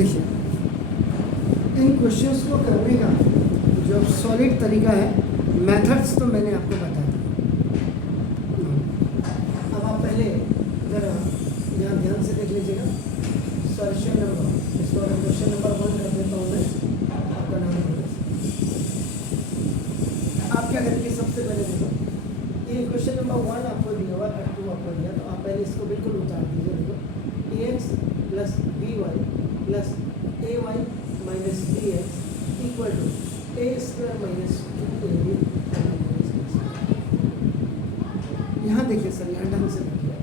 देखिए, इन क्वेश्चंस को करने का जो सॉलिड तरीका है, मेथड्स तो मैंने आपको बता दिया। अब आप पहले ज़रा यहाँ ध्यान से देख लीजिएगा। सॉल्यूशन नंबर, इसको क्वेश्चन नंबर 1 कर देता हूँ मैं, आपका नाम है। आप क्या करेंगे, सबसे पहले देखो, ये क्वेश्चन नंबर 1 आपको दिया हुआ, 2 आपको दिया, तो आप पहले इसको बिल्कुल उतार दीजिए। देखो, ax plus by plus ay minus bx equal to a square minus 2ab। यहाँ देखिए सर, यहाँ ढंग से देखिए,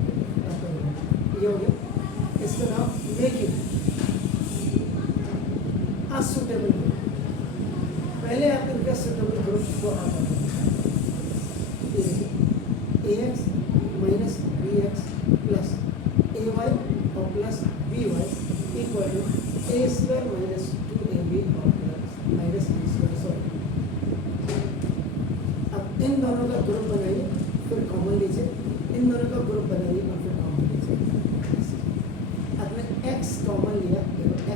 ये हो गया। इसका नाम मेकिंग अनसुटेबल ग्रुप। पहले आप इनका सुटेबल ग्रुप को आप ax minus bx plus ay और plus by equal to a square minus 2ab और plus minus b square. Sorry, अब इन दोनों का ग्रुप बनाइए, फिर कॉमन लीजिए, इन दोनों का ग्रुप बनाइए और फिर कॉमन लीजिए। आपने x कॉमन लिया,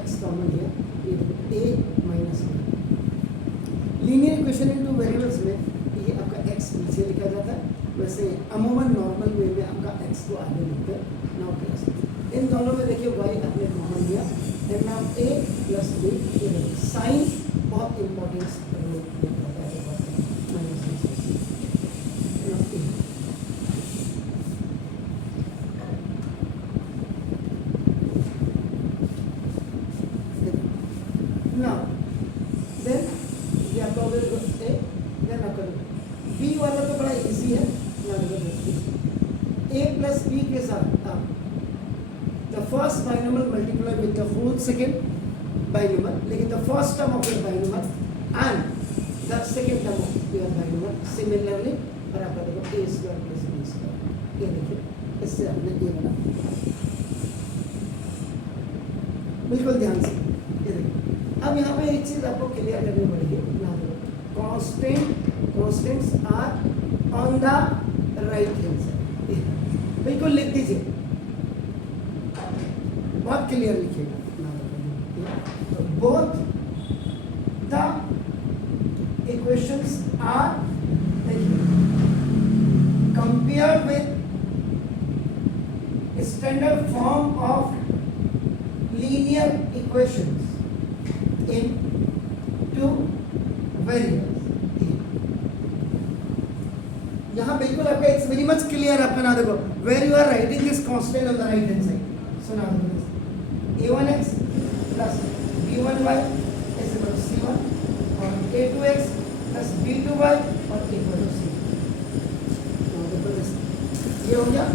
x कॉमन लिया, ये a minus b। Linear equation into variables में ये आपका x पीछे लिखा जाता है, वैसे अमूमन नॉर्मल वे में आपका x को आगे लिखते हैं। नाउ प्लस इन दोनों में देखिए y आपने कॉमन लिया, and now a plus b। Sign बहुत इंपॉर्टेंस रोल प्ले करता है, माइनस नाउ देन ये आपका हो गया a, देन आपका b वाला तो बड़ा इजी है। a प्लस b के साथ आप the first binomial multiply with the whole second binomial, लेकिन the first term of your binomial and the second term of your binomial similarly, और आपका देखो a square plus b square. ये देखिए, इससे आपने ये बना, बिल्कुल ध्यान से ये देखिए। अब यहाँ पे एक चीज आपको क्लियर करनी पड़ेगी, constants are on the right hand side, बिल्कुल लिख दीजिए, बहुत क्लियर लिखिएगा। Both the equations are compared with standard form of linear equations in two variables. यहाँ बिल्कुल आपका इट्स वेरी मच क्लियर। आपका ना देखो, where you are writing this constant on the right hand side, so now a1x plus b1y is equal to c1 और a2x plus b2y और equal to c। ये हो गया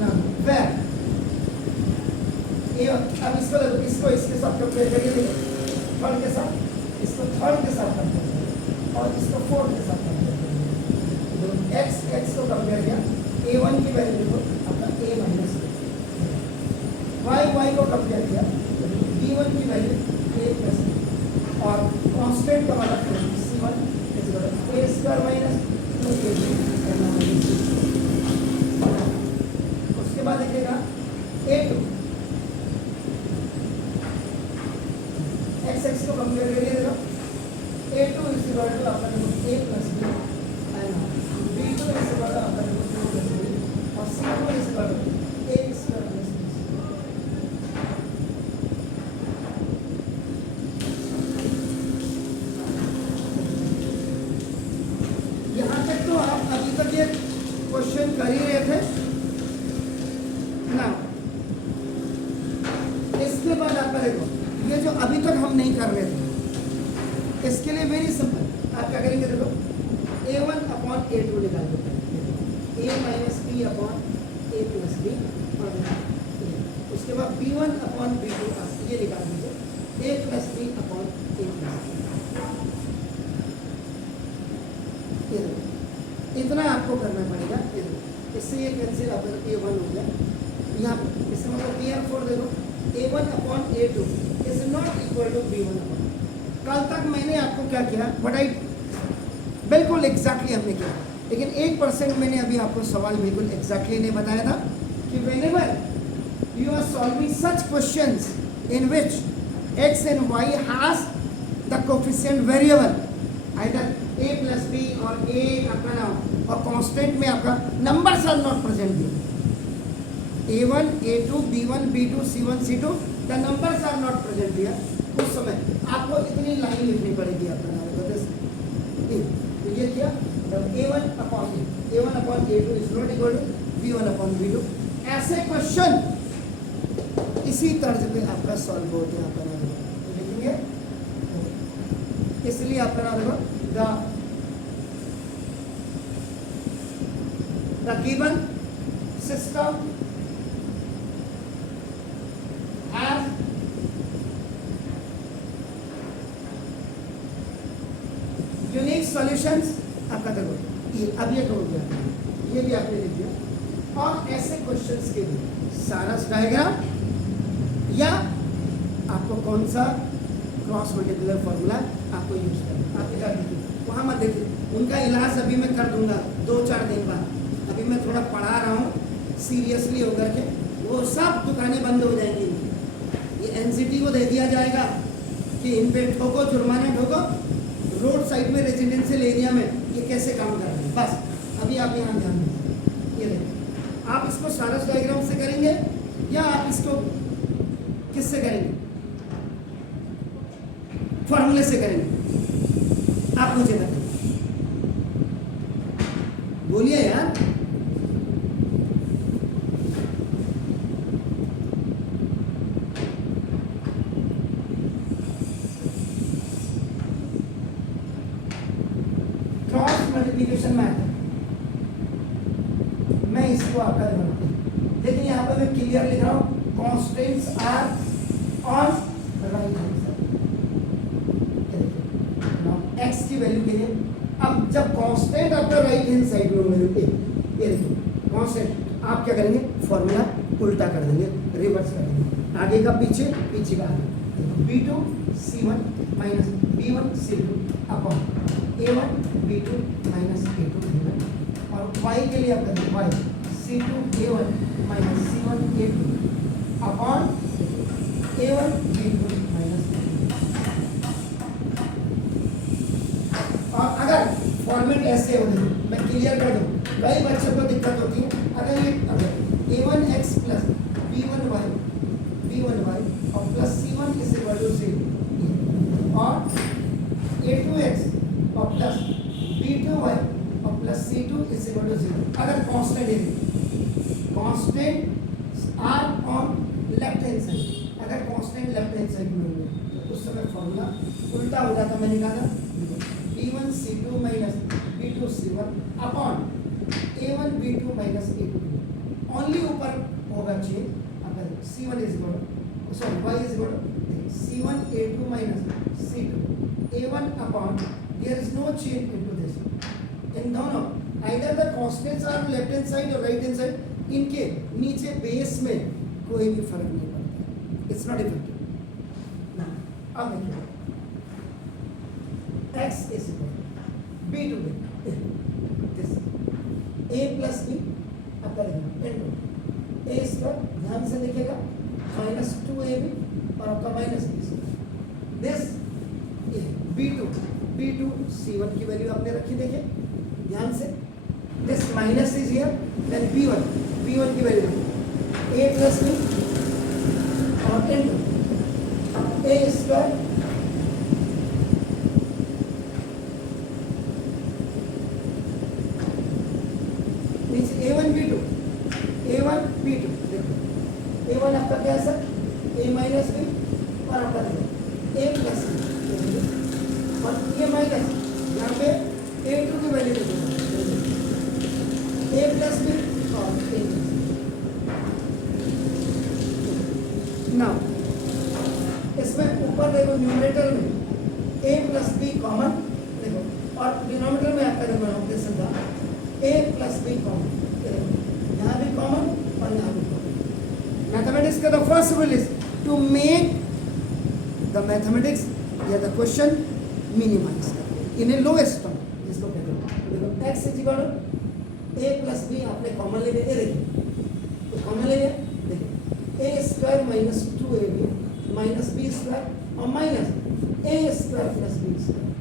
ना वेर ये। अब इसको देखो, इसको इसके साथ कंपेयर करिए, देखो थर्ड के साथ, इसको थर्ड के साथ कंपेयर करिए और इसको फोर्थ के साथ कंपेयर करिए। x को कंपेयर किया, a1 की वैल्यू देखो आपका a माइनस y को कंपेयर किया, b1 की वैल्यू a प्लस b और कांस्टेंट का मतलब c1 is equal to a square minus 2ab। उसके बाद देखिएगा a2, x को कंपेयर करिए, देखो a2 इज इक्वल टू आपका a plus b and b2 is equal to आपका 2 प्लस b और c2 is equal to a square plus b। यहाँ तक तो आप अभी तक ये क्वेश्चन कर ही रहे थे ना। इसके बाद आपका देखो, ये जो अभी तक हम नहीं कर रहे थे, इसके लिए वेरी सिंपल। आप क्या करेंगे, देखो a1 अपॉन a2 निकाल देते हैं, a minus b upon a plus b, और उसके बाद b1 अपॉन b2 आप ये निकाल दीजिए, a plus b upon a plus b। इतना आपको करना पड़ेगा। इससे ये कैंसिल आप a1 हो गया यहाँ पर, इसका मतलब br4 देखो a1 upon a2 is not equal to b1 upon. कल तक मैंने आपको क्या किया, बिल्कुल एग्जैक्टली हमने किया, लेकिन 1% मैंने अभी आपको सवाल बिल्कुल एग्जैक्टली नहीं बताया था कि whenever you are solving such questions in which x and y has the coefficient variable either a plus b or a आपका नाम और कांस्टेंट में आपका numbers are not present a1 a2 b1 b2 c1 c2 the numbers are not present here. उस समय आपको इतनी line लिखनी पड़ेगी आपका नाम तो ये क्या a1 upon a2 is not equal to b1 upon b2। ऐसे क्वेश्चन इसी तर्ज पे आपका सॉल्व होते हैं आपका नाम लिखेंगे, इसलिए आपका नाम होगा the given system has unique solutions. आपका देखो ये अब ये हो गया, ये भी आपने लिख दिया। और ऐसे क्वेश्चंस के लिए सारस डायग्राम या आपको कौन सा क्रॉस मल्टीप्लायर फॉर्मूला आपको यूज करना आप क्या देखिए वहाँ मत देखिए, उनका इलाज अभी मैं कर दूंगा 2-4 दिन बाद। अभी मैं थोड़ा पढ़ा रहा हूँ सीरियसली होकर के, वो सब दुकानें बंद हो जाएंगी। ये एनसीटी को दे दिया जाएगा कि इन पे ठोको, जुर्माना ठोको, रोड साइड में रेजिडेंशियल एरिया में ये कैसे काम कर रहे हैं। बस अभी आप यहाँ ध्यान दीजिए, ये देखिए आप इसको सारस डायग्राम से करेंगे या आप इसको किससे करेंगे, फॉर्मूले से करेंगे, आप मुझे बताइए, बोलिए यार। क्रॉस मल्टीप्लिकेशन मेथड मैं इसको आपका बनाता हूं, लेकिन यहाँ पर मैं क्लियर लिख रहा हूँ constants are on right hand side। x की वैल्यू के लिए अब जब कांस्टेंट आपका राइट हैंड साइड में होगा, ये देखो कांस्टेंट, आप क्या करेंगे फॉर्मूला उल्टा कर देंगे, रिवर्स कर देंगे, आगे का पीछे, पीछे का आगे। b2 c1 minus b1 c2 upon a1 b2 minus a2 b1 और y के लिए आप करेंगे y c2 a1 minus c1 a2 upon a1 b2 minus. और अगर फॉर्मेट ऐसे हो गई, मैं क्लियर कर दूं, कई बच्चों को दिक्कत होती है। अगर ये a1x प्लस b1y और plus c1 is equal to 0 और a2x और प्लस b2y और plus c2 is equal to 0, अगर कांस्टेंट है, constant are on left hand side, अगर कांस्टेंट लेफ्ट हैंड साइड में होंगे तो उस समय फॉर्मूला उल्टा हो जाता। मैंने कहा था b1 c2 minus b2 c1 upon a1 b2 minus a2 only ऊपर होगा चेंज। अगर c1 is equal sorry y is equal c1 a2 minus c2 a1 upon there is no change into this. इन दोनों either the constants are left hand side और right hand side, इनके नीचे base में कोई भी फर्क नहीं पड़ता, इट्स नॉट इफेक्टिव। अब देखिए x is equal b to b this a plus b अब करेंगे into a स्क्वायर, ध्यान से देखिएगा माइनस 2ab और आपका माइनस दिस b2 c1 की वैल्यू आपने रखी, देखिए ध्यान से, this minus is here, then b1 की वैल्यू a plus b और into a square a1 b2 देखो a1 आपका क्या है सर a माइनस b और आपका देखो a प्लस b और ये माइनस यहाँ पे a2 की वैल्यू देखो a प्लस b और a नाउ इसमें ऊपर देखो न्यूमरेटर में a प्लस b कॉमन देखो और डिनोमिनेटर में आपका देखो ऑपरेशन था a प्लस b कॉमन, यहाँ भी कॉमन और यहाँ भी कॉमन। मैथमेटिक्स का the first rule is to make the mathematics या the question minimise in a lowest term, जिसको कहते हैं देखो x is equal to a plus b आपने कॉमन ले लिया, देखिए तो कॉमन ले लिया, देखिए a square minus 2ab minus b square और minus a square plus b square.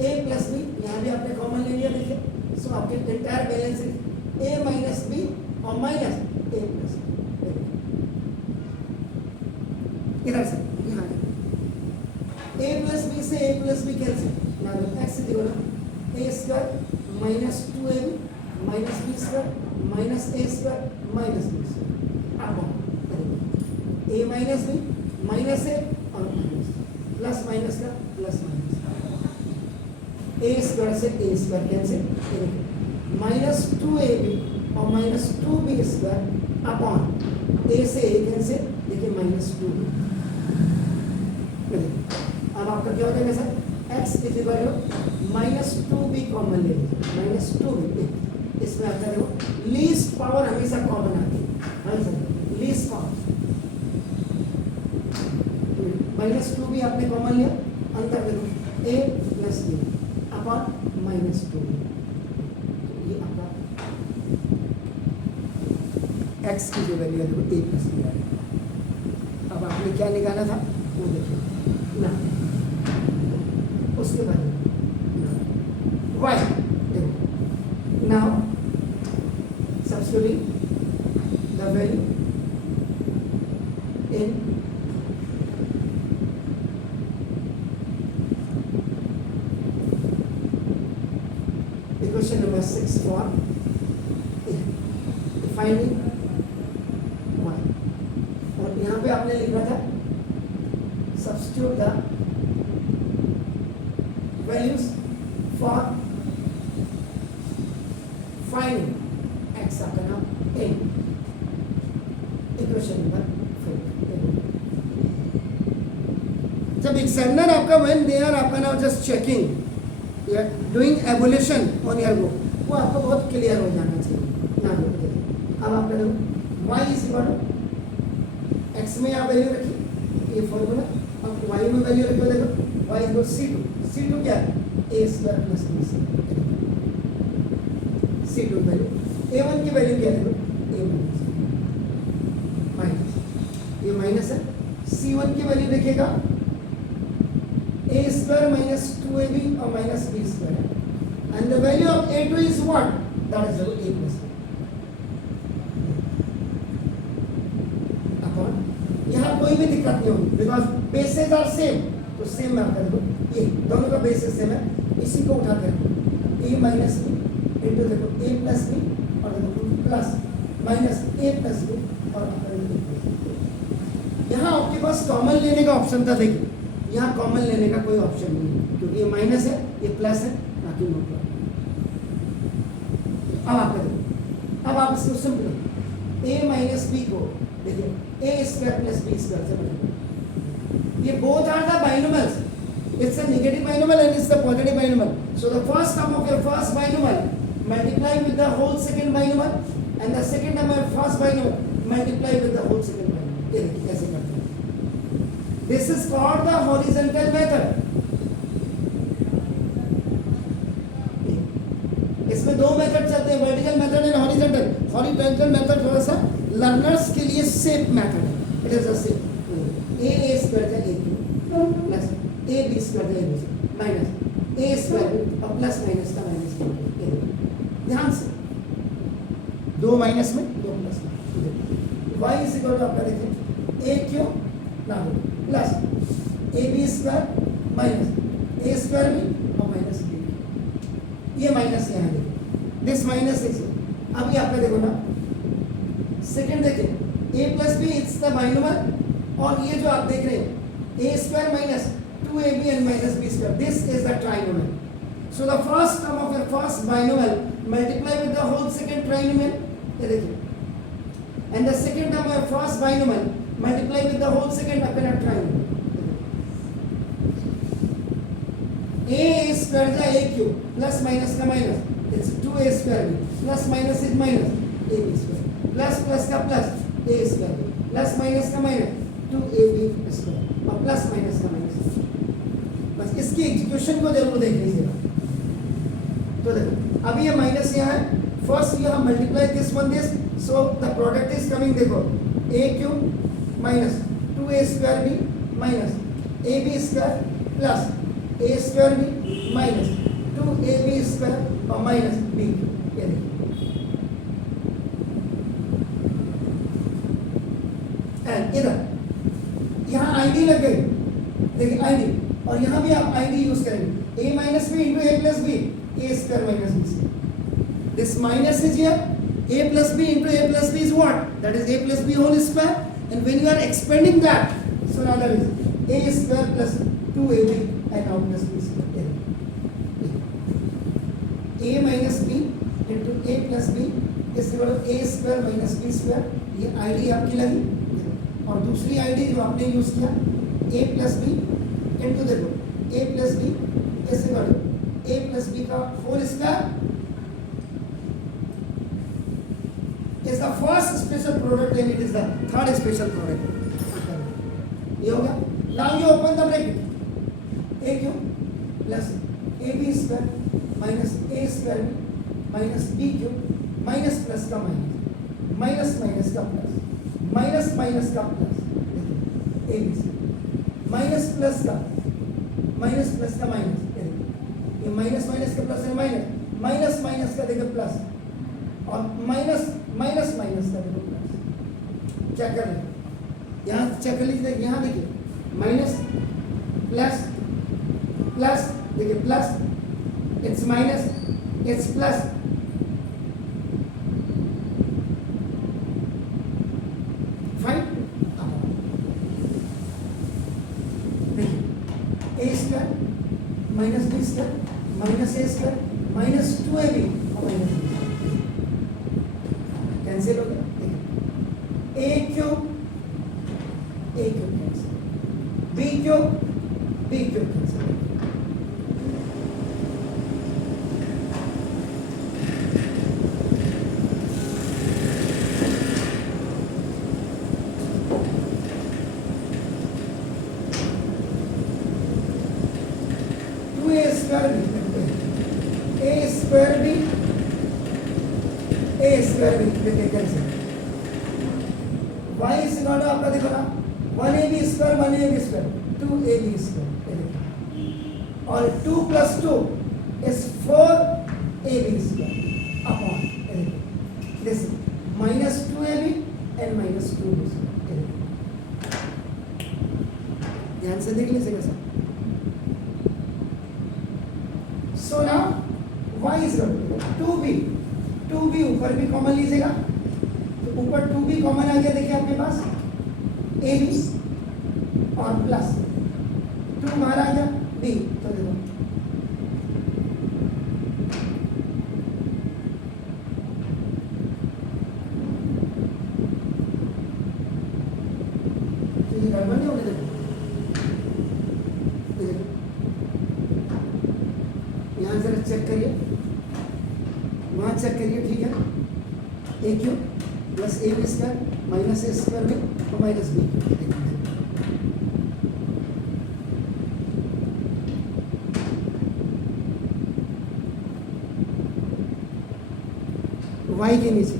A plus b यहाँ भी आपने कॉमन ले लिया, देखिए। सो आपके entire balance a minus b और माइनस ए प्लस बी। इधर से यहाँ ए प्लस बी से ए प्लस बी कैंसिल, ना x is equal to a square minus 2ab minus b square minus a square minus b square. अब a minus b minus a और minus plus minus का plus minus, a square से a square cancel, minus 2ab और minus 2b square upon ए से ए cancel, देखिए minus 2b। अब आपका क्या हो जाएगा sir, x is equal to minus 2b common ले लीजिए, माइनस 2b। इसमें आता है वो लीस्ट पावर हमेशा कॉमन आती है, हाँ sir, least power minus 2b आपने कॉमन लिया, अंतर देखो a plus b upon minus 2b। ये आपका x की जो वैल्यू है देखो a प्लस b आएगा। अब आपने क्या निकाला था वो देखिए ना, उसके बाद y देखो now substituting the value in equation number 6 for finding y, और यहाँ पे आपने लिखना था substitute the values for finding x आपका नाम a, इक्वेशन नंबर 4। जब एग्जामिनर आपका व्हेन दे आर आपका नाम just checking doing evolution on your book, वो आपको बहुत क्लियर हो जाना चाहिए ना। अब आपका देखो y is equal to x में आप वैल्यू रखिए, ये फॉर्मूला। अब y में वैल्यू रखो, देखो y इक्वल c2 क्या है, a square plus b square. c2 value, a1 की वैल्यू क्या है, देखो a माइनस, ये माइनस है। c1 की वैल्यू देखिएगा a स्क्वायर माइनस 2ab और minus b square, and the value of a2 is what, that is a plus b upon, यहाँ कोई भी दिक्कत नहीं होगी बिकॉज बेसेस आर सेम, तो सेम मैं कर दूँ, ये दोनों का बेसिस सेम है, इसी को उठा कर a माइनस बी इंटू देखो a प्लस बी और देखो plus minus a plus b और यहाँ आपके पास कॉमन लेने का ऑप्शन था। देखिए यहाँ कॉमन लेने का कोई ऑप्शन नहीं है क्योंकि ये माइनस है ये प्लस है, बाकी नो प्रॉब्लम। अब आप देखो, अब आप इसको सिंपल a माइनस बी को देखिए a square plus b square से बनेगा। ये both are the binomials, it's a negative binomial and it's the positive binomial. So the first term of your first binomial multiply with the whole second binomial and the second term of your first binomial multiply with the whole second binomial. ये देखिए कैसे करते हैं। This is called the horizontal method. इसमें दो method चलते हैं, vertical method and horizontal. Horizontal method थोड़ा सा लर्नर्स के लिए सेफ मेथड है, it is a safe a square का a plus a b square का a b minus a square और प्लस माइनस का माइनस। ध्यान से दो माइनस में दो प्लस में y इज इक्वल टू आपका देखिए a क्यों ना plus a b square minus a square भी और माइनस b, ये माइनस यहाँ देखिए, दिस माइनस इज, अभी आपका देखो ना सेकंड देखिए a plus b it's the binomial, और ये जो आप देख रहे हैं a square minus 2ab and minus b square, this is the trinomial. So the first term of your first binomial multiply with the whole second trinomial, ये देखिए, and the second term of your first binomial multiply with the whole second अपना trinomial। a square जा a cube plus minus का minus, it's 2a square b plus minus is minus a b square plus plus का plus a square plus minus का minus 2ab square और plus minus का minus. बस इसकी execution को जरूर देख लीजिएगा। तो देखो अभी ये माइनस यहाँ है, first you have multiply this one this so the product is coming, देखो a cube minus 2a square b minus a b square plus a square b minus 2ab square और माइनस बी क्यूब। ये देखिए, and इधर यहाँ ID लग गई, देखिए ID, और यहाँ भी आप आईडी यूज करेंगे, a minus b into a plus b, a square minus b square. This minus is here, a plus b into a plus b is what? That is a plus b whole square. And when you are expanding that, so now that is a square plus 2ab and now plus b square. A minus b into a plus b is equal to a square minus b square. ये ID आपकी लगी, और दूसरी ID जो आपने use किया a plus b into, देखो a plus b is equal to a plus b का whole square is the first special product and it is the third special product. ये हो गया. Now you open the bracket. A cube plus AB square minus A square minus B cube minus plus का minus, minus minus का plus, minus minus का plus, AB square minus plus का minus, ये minus minus का plus है minus, minus minus का देखो plus, और माइनस माइनस माइनस का देखो प्लस। क्या कर रहे हैं यहाँ, चेक कर लीजिए, यहाँ देखिए माइनस प्लस प्लस, देखिए plus, it's minus, it's plus, fine. देखिए a square minus b square minus a square minus 2ab और माइनस बी कैंसिल हो गया। A cube cancel, b cube cancel, a square भी देखिए cancel. y is equal to आपका देखो ना 1ab square 1ab square 2ab square, और 2 plus 2 is 4ab square upon this minus 2ab and minus 2ab square. ध्यान से देख लीजिएगा sir. So now y is equal to 2b ऊपर भी कॉमन लीजिएगा, तो ऊपर 2b कॉमन आ गया, देखिए आपके पास ab और प्लस 2 बाहर आ गया b, तो देखो तो ये गड़बड़ नहीं होगी। देखो यहाँ जरा चेक करिए, वहाँ चेक करिए, ठीक है। A cube plus a b square minus a square में और माइनस बी, वाई के नीचे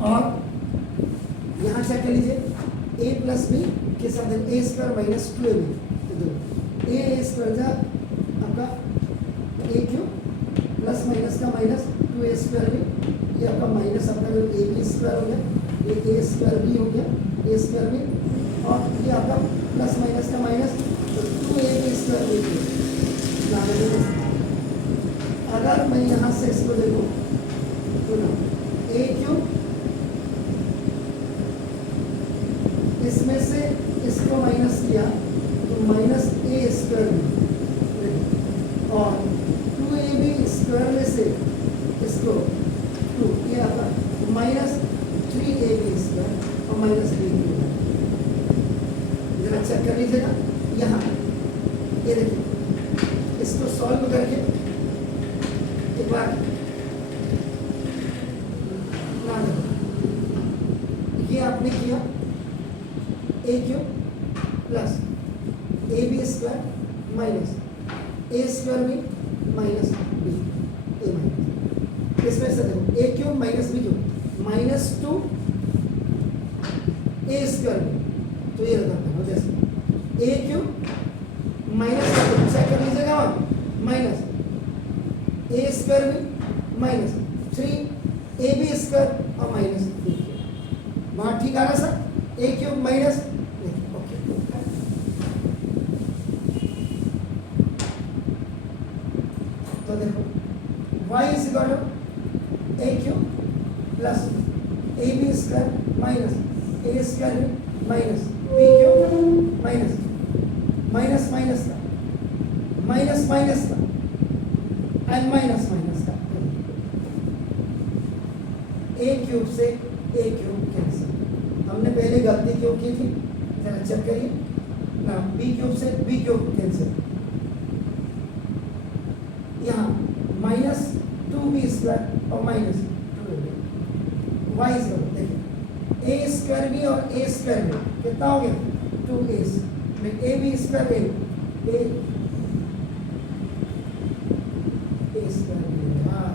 और यहाँ चेक कर लीजिए ए प्लस बी के साथ ए स्क्वायर माइनस 2ab, ए स्क्वायर था आपका ए क्यूब प्लस माइनस का माइनस 2a स्क्वायर भी, ये आपका माइनस आपका जो ए बी स्क्वायर हो गया, ये ए स्क्वायर भी हो गया ए स्क्वायर भी, और ये आपका प्लस माइनस का माइनस 2ab स्क्वायर भी। अगर मैं यहाँ से इसको देखूँ तो ना ए क्यूब इसमें से इसको माइनस किया तो माइनस ए स्क्वायर में, और 2ab स्क्वायर में से इसको 2 ये आता माइनस 3ab स्क्वायर और माइनस b, जरा चेक कर लीजिएगा। यहाँ ये देखिए, इसको सॉल्व करके एक बार ना ये आपने किया a cube plus a b square minus a square में माइनस बी ए माइनस, इसमें से देखो a cube minus b cube minus 2 a square b, तो ये रखा है जैसे ए क्यूब माइनस चेक कर लीजिएगा minus a square b minus 3 a b square और माइनस बी क्यूब, वहाँ ठीक आ रहा sir, a cube minus okay. तो देखो y is equal to a cube plus a b square minus a square minus b cube minus minus minus का minus minus का and minus minus का, a cube से ए cube cancel. हमने पहले गलती क्यों की थी, जरा चेक करिए ना, बी क्यूब से बी क्यूब कैंसिल, यहाँ माइनस 2b स्क्वायर और माइनस 2ab, वाई स्क्वायर देखिए ए स्क्वायर बी और ए स्क्वायर बी कितना हो गया 2a में a b square a square b, हाँ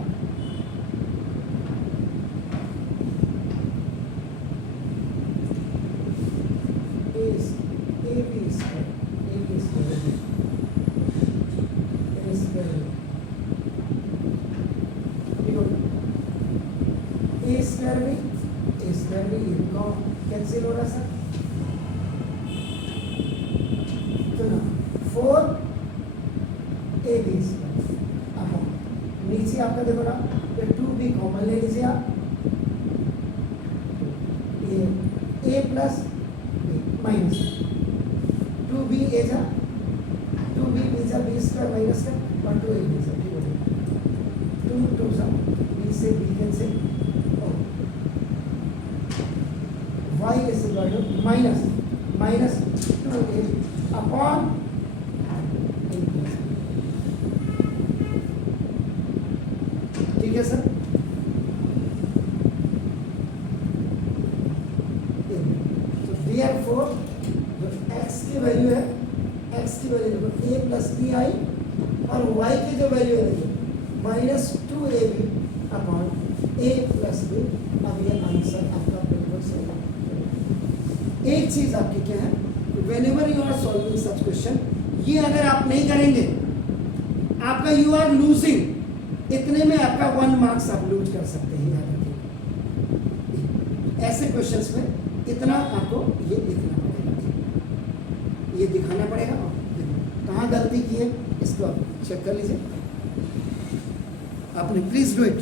a b square a square a square भी इनको कैंसिल हो रहा सर, तो ना 4 ए बी स्क्वायर, अब नीचे आपका देखो ना ये 2b कॉमन ले लीजिए आप, ये a प्लस माइनस 2b ए जा 2b बी जा बी स्क्वायर माइनस का और 2a बी जा, ठीक हो गया 2 2 सा b से b cancel, y is equal to minus 2a upon a, ठीक है सर। तो therefore जो x की वैल्यू है, x की वैल्यू देखो a प्लस बी आई और y की जो वैल्यू है देखिए minus 2ab upon a plus b. अब ये आंसर आपका बिल्कुल सही है। एक चीज आपकी क्या है, whenever you are solving such question, ये अगर आप नहीं करेंगे आपका you are losing, इतने में आपका 1 मार्क्स आप लूज कर सकते हैं, याद रखिए। ऐसे क्वेश्चंस में इतना आपको ये लिखना पड़ेगा, ये दिखाना पड़ेगा, कहाँ गलती की है इसको आप चेक कर लीजिए, आपने प्लीज डू इट।